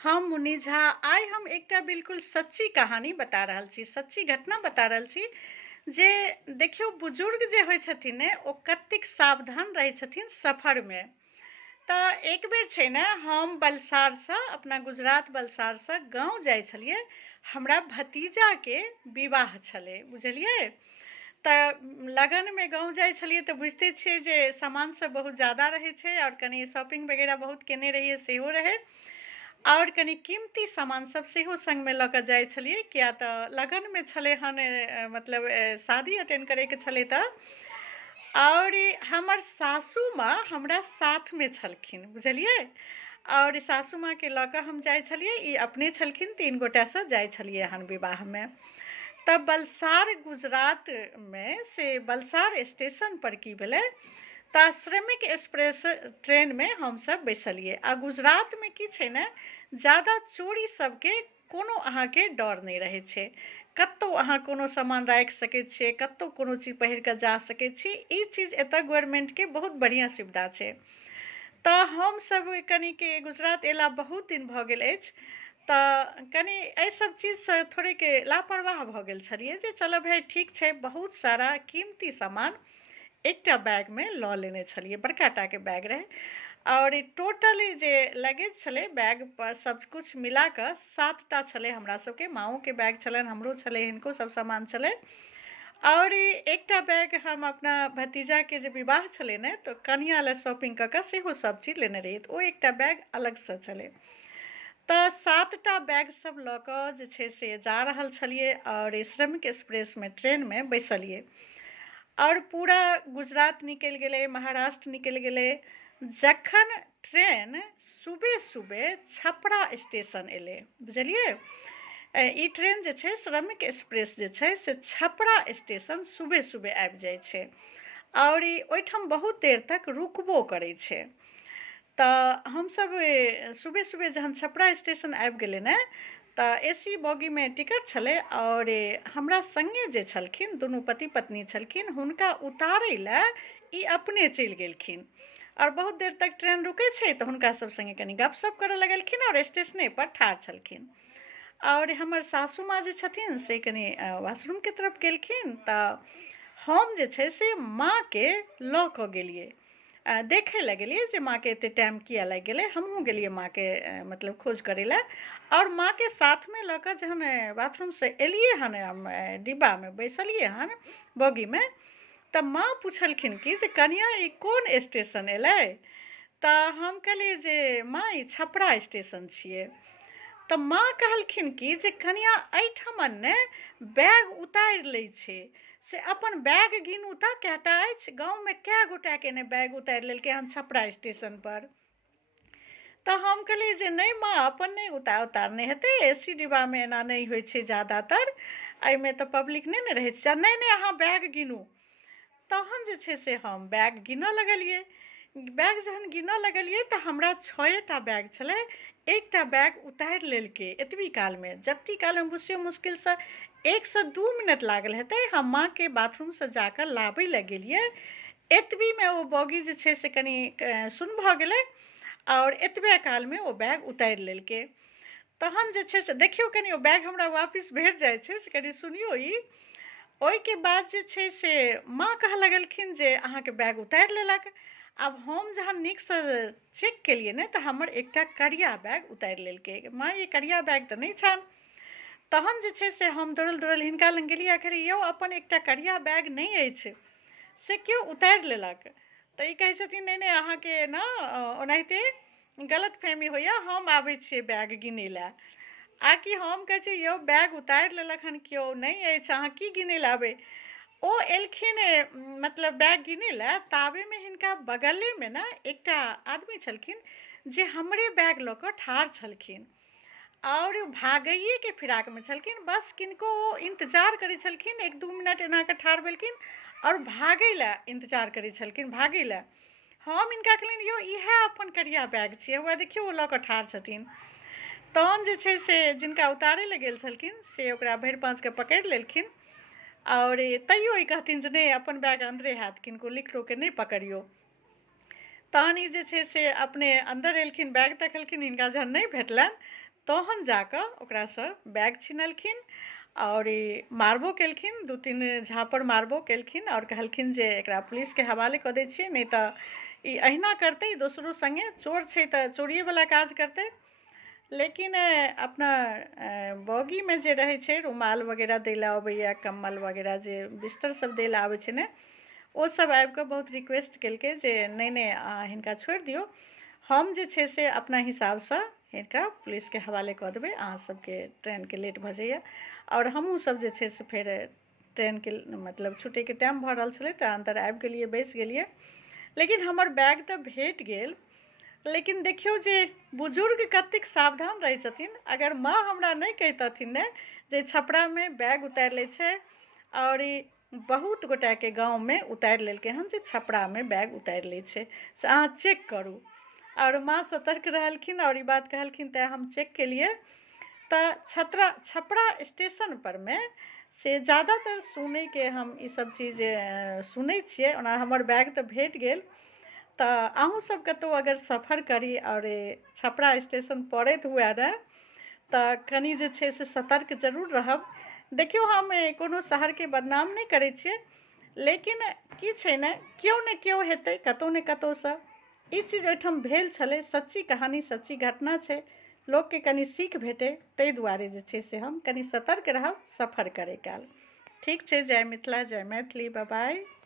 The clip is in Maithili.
हम मुनि झा आइ हम एकटा बिल्कुल सच्ची कहानी बता रहल छी, सच्ची घटना बता रहल छी जे देखियौ बुजुर्ग जे होइ छथिन ने ओ कतेक सावधान रहै छथिन सफरमे। तऽ एक बेर छै ने हम बलसारसँ अपना गुजरात बलसारसँ गाँव जाइ छलियै। हमरा भतीजाके विवाह छलै, बुझलियै। तऽ लगनमे गाँव जाइ छलियै तऽ बुझिते छियै जे सामान सब बहुत ज़्यादा रहै छै और कनि शॉपिंग वगैरह बहुत केने रहियै सेहो रहै। और कनि कीमती सामान सब सेहो संगमे लऽ कऽ जाइ छलियै, किया तऽ लगनमे छलै हन मतलब शादी अटेंड करैके छलै तऽ। और हमर सासू माँ हमरा साथमे छलखिन, बुझलियै। और सासू माँके लऽ कऽ हम जाइ छलियै, ई अपने छलखिन, 3 गोटासँ जाइ छलियै हन विवाहमे। तब बलसार गुजरातमे से बलसार स्टेशन पर की भेलै तऽ श्रमिक एक्सप्रेस ट्रेनमे हमसब बैसलियै। आ गुजरातमे की छै ने ज़्यादा चोरी सबके कोनो अहाँके डर नहि रहै छै। कतहु अहाँ कोनो सामान राखि सकै छियै, कतहु कोनो चीज पहिर कऽ जा सकै छी। ई चीज एतऽ गवर्नमेंटके बहुत बढ़िआँ सुविधा छै। तऽ हमसब कनिक गुजरात अयला बहुत दिन भऽ गेल अछि, तऽ कनि एहि सब चीजसँ थोड़ेक लापरवाह भऽ गेल छलियै जे चलऽ भाइ ठीक छै। बहुत सारा कीमती सामान एकटा बैगमे लऽ लेने छलियै, बड़का टाके बैग रहै। और टोटल जे लगेज छलै बैग पर सब कुछ मिला कऽ 7टा छलै हमरा सबके। माँओके बैग छलनि, हमरो छलै, हिनको सब सामान छलै। और एकटा बैग हम अपना भतीजाके जे विवाह छलै ने तऽ कनिया लए शॉपिंग कऽ कऽ सेहो सब चीज लेने रहियै, तऽ ओ एकटा बैग अलगसँ छलै। तऽ 7टा बैग सब लऽ कऽ जे छै से जा रहल छलियै और श्रमिक एक्सप्रेसमे ट्रेनमे बैसलियै। और पूरा गुजरात निकलि गेलै, महाराष्ट्र निकलि गेलै। जखन ट्रेन सुबह सुबह छपरा स्टेशन एलै, बुझलियै। ई ट्रेन जे छै श्रमिक एक्सप्रेस जे छै से छपरा स्टेशन सुबह सुबह आबि जाइ छै और ओहिठाम बहुत देर तक रुकबो करै छै। तऽ हमसब सुबह सुबह जहन छपरा स्टेशन आबि गेलै ने तऽ AC बोगीमे टिकट छलै और हमरा संगे जे छलखिन दुनू पति पत्नी छलखिन, हुनका उतारै लए ई अपने चलि गेलखिन। और बहुत देर तक ट्रेन रुकै छै तऽ हुनका सब संगे कनि गपशप करऽ लगलखिन और स्टेशने पर ठाढ़ छलखिन। और हमर सासू माँ जे छथिन से कनि वाशरूमके तरफ गेलखिन तऽ हम जे छै से माँके लऽ कऽ गेलियै, देखै लए गेलियै जे माँके एतेक टाइम किया लागि गेलै। हमहूँ गेलियै माँके मतलब खोज करै लए। और माँके साथमे लऽ कऽ जहन बाथरूमसँ एलियै हन डिब्बामे बैसलियै हन बोगीमे, तऽ माँ पुछलखिन कि जे कनिया ई कोन स्टेशन एलै। तऽ हम कहलियै जे माँ ई छपरा स्टेशन छियै। तऽ माँ कहलखिन कि जे कनिया एहिठमन ने बैग उतारि लै छै, से अपन बैग गिनू तऽ कएटा अछि, गाँवमे कए गोटाके ने बैग उतारि लेलकै हन छपरा स्टेशन पर। तऽ हम कहलियै जे नहि माँ अपन नहि उतारने हेतै, AC डिब्बामे एना नहि होइ छै ज़्यादातर, एहिमे तऽ पब्लिक नहि ने रहै छै। नहि नहि अहाँ बैग गिनू। तहन जे छै से हम बैग गिनऽ लगलियै। बैग जहन गिनऽ लगलियै तऽ हमरा 6टा बैग छलै। एकटा बैग उतारि लेलकै एतबी कालमे, जत्ती कालमे बुझियौ मुश्किलसँ 1 सँ 2 मिनट लागल हेतै। हम माँके बाथरूमसँ जाकऽ लाबै लए गेलियै, एतबीमे ओ बॉगी जे छै से कनि सुन्न भऽ गेलै और एतबे कालमे ओ बैग उतारि लेलकै। तहन जे छै से देखियौ कनि ओ बैग हमरा वापस भेट जाइ छै से कनि सुनियौ ई। ओहिके बाद जे छै से माँ कहऽ लगलखिन जे अहाँके बैग उतारि लेलक। आब हम जहन नीकसँ चेक केलियै ने तऽ हमर एकटा करिया बैग उतारि लेलकै। माँ ये करिया बैग तऽ नहि छनि। तहन जे छै से हम दौड़ल दौड़ल हिनका लग गेलियै आ कहलियै यौ अपन एकटा करिया बैग नहि अछि, से केओ उतारि लेलक। तऽ ई कहै छथिन नहि नहि अहाँके ने ओनाहिते गलतफहमी होइए, हम आबै छियै बैग गिनै लए। आ कि हम कहै छी यौ बैग उतारि लेलक हन केओ, नहि अछि, अहाँ की गिनै लए आबै। ओ एलखिन मतलब बैग गिनै लए, ताबेमे हिनका बगलेमे ने एकटा आदमी छलखिन जे हमरे बैग लऽ कऽ ठाढ़ छलखिन और भागैएके फिराकमे छलखिन। बस किनको ओ इंतजार करै छलखिन, 1-2 मिनट एना कऽ ठाढ़ भेलखिन और भागै लए इंतजार करै छलखिन, भागै लए। हम हिनका कहलियनि यौ इएह अपन करिया बैग छियै, हुआ देखियौ ओ लऽ कऽ ठाढ़ छथिन। तहन जे छै से जिनका उतारै लए गेल छलखिन से ओकरा भरि पाँचके पकड़ि लेलखिन और तैयो ई कहथिन जे नहि अपन बैग अन्दरे हैत, किनको लिख के नहि पकड़ियौ। तहन ई जे छै से अपने अन्दर एलखिन, बैग तकलखिन, हिनका जहन नहि भेटलनि तहन जाकऽ ओकरासँ बैग छिनलखिन और ई मारबो केलखिन, 2-3 झापड़ मारबो केलखिन और कहलखिन जे एकरा पुलिसके हवाले कऽ दै छियै, नहि तऽ ई अहिना करतै दोसरो सङ्गे, चोर छै तऽ चोरिएवला काज करतै। लेकिन अपना बॉगीमे जे रहै छै रुमाल वगैरह दै लए अबैए, कम्बल वगैरह जे बिस्तर सब दै लए आबै छै ने, ओ सब आबि कऽ बहुत रिक्वेस्ट केलकै जे नहि अहाँ हिनका छोड़ि दियौ, हम जे छै से अपना हिसाबसँ हिनका पुलिसके हवाले कऽ देबै, अहाँ सबके ट्रेनके लेट भऽ जाइए। और हमहूँ सब जे छै से फेर ट्रेनके मतलब छुटैके टाइम भऽ रहल छलै तऽ अन्दर आबि गेलियै, बैसि गेलियै। लेकिन हमर बैग तऽ भेट गेल, लेकिन देखियौ जे बुजुर्ग कतेक सावधान रहै छथिन। अगर माँ हमरा नहि कहितथिन ने जे छपरामे बैग उतारि लै छै, और ई बहुत गोटाके गाँवमे उतारि लेलकै हन जे छपरामे बैग उतारि लै छै, से अहाँ चेक करू। और माँ सतर्क रहलखिन और ई बात कहलखिन, तेँ हम चेक केलियै तऽ छपरा स्टेशन परमे से ज़्यादातर सुनैके हम ई सब चीज सुनै छियै। ओना हमर बैग तऽ भेट गेल। तऽ अहूँ सब कतहु अगर सफर करी और छपरा स्टेशन पड़ैत हुए ने, तऽ कनि जे छै से सतर्क जरूर रहब। देखियौ हम कोनो शहरके बदनाम नहि करै छियै, लेकिन की छै ने केओ हेतै कतहु ने कतहुसँ। ई चीज ओहिठाम भेल छलै, सच्ची कहानी, सच्ची घटना छै, लोकके कनि सीख भेटै, ताहि दुआरे जे छै से हम कनि सतर्क रहब सफर करै काल। ठीक छै, जय मिथिला, जय मैथिली, बाय बाय।